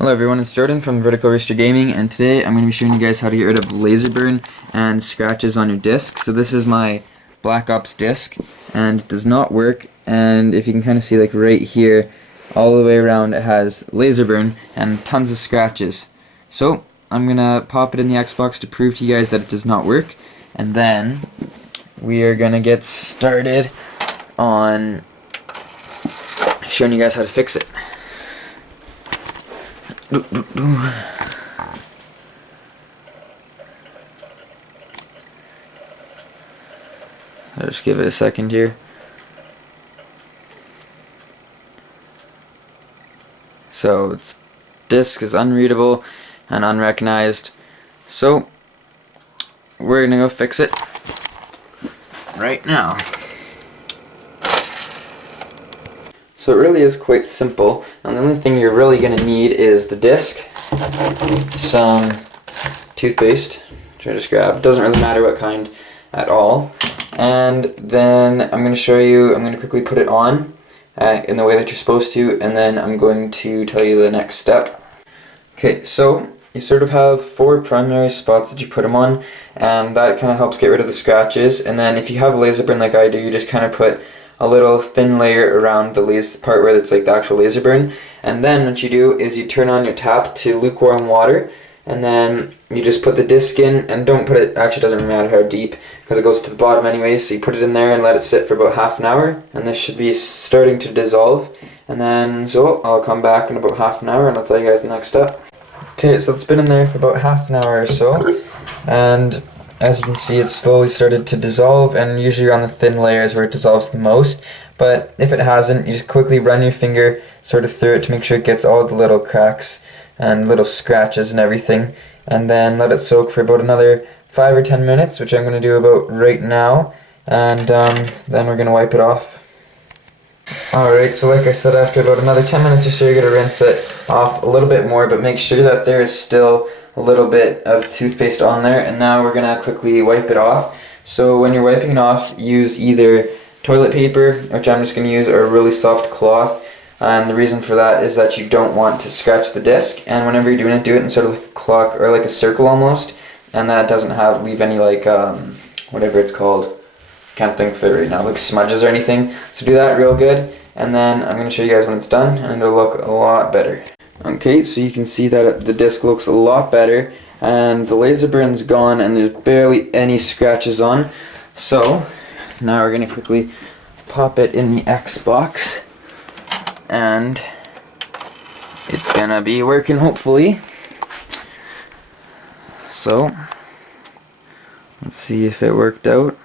Hello everyone, it's Jordan from Vertical Rooster Gaming, and today I'm going to be showing you guys how to get rid of laser burn and scratches on your disc. So this is my Black Ops disc, and it does not work, and if you can kind of see, like right here, all the way around it has laser burn and tons of scratches. So I'm going to pop it in the Xbox to prove to you guys that it does not work, and then we are going to get started on showing you guys how to fix it. I'll just give it a second here. So its disk is unreadable and unrecognized. So we're gonna go fix it right now. So it really is quite simple, and the only thing you're really going to need is the disc, some toothpaste, which I just grabbed. It doesn't really matter what kind at all. And then I'm going to show you, I'm going to quickly put it on in the way that you're supposed to, and then I'm going to tell you the next step. Okay, so you sort of have 4 primary spots that you put them on, and that kind of helps get rid of the scratches. And then if you have laser burn like I do, you just kind of put a little thin layer around the laser part where it's like the actual laser burn, and then what you do is you turn on your tap to lukewarm water, and then you just put the disc in, and don't put it, actually doesn't matter how deep because it goes to the bottom anyway, so you put it in there and let it sit for about half an hour, and this should be starting to dissolve. And then so I'll come back in about half an hour and I'll tell you guys the next step. Okay, so it's been in there for about half an hour or so, and as you can see, it's slowly started to dissolve, and usually on the thin layers where it dissolves the most. But if it hasn't, you just quickly run your finger sort of through it to make sure it gets all the little cracks and little scratches and everything, and then let it soak for about another 5 or 10 minutes, which I'm going to do about right now, and then we're going to wipe it off. Alright, so like I said, after about another 10 minutes or so, you're going to rinse it off a little bit more, but make sure that there is still a little bit of toothpaste on there. And now we're going to quickly wipe it off. So when you're wiping it off, use either toilet paper, which I'm just going to use, or a really soft cloth. And the reason for that is that you don't want to scratch the disc, and whenever you're doing it, do it in sort of like a clock or like a circle almost, and that doesn't leave any like whatever it's called, can't think of it right now, like smudges or anything. So do that real good, and then I'm going to show you guys when it's done, and it'll look a lot better. Okay, so you can see that the disc looks a lot better, and the laser burn's gone, and there's barely any scratches on. So now we're going to quickly pop it in the Xbox, and it's going to be working hopefully. So let's see if it worked out.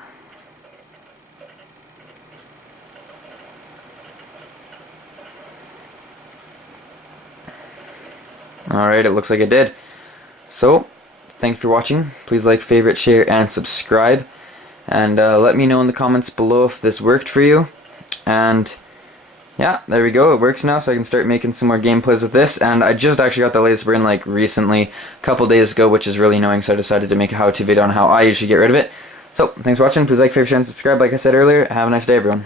Alright, it looks like it did. So, thanks for watching. Please like, favorite, share, and subscribe. And let me know in the comments below if this worked for you. And yeah, there we go. It works now, so I can start making some more gameplays with this. And I just actually got the laser burn like recently, a couple days ago, which is really annoying, so I decided to make a how-to video on how I usually get rid of it. So, thanks for watching. Please like, favorite, share, and subscribe. Like I said earlier, have a nice day, everyone.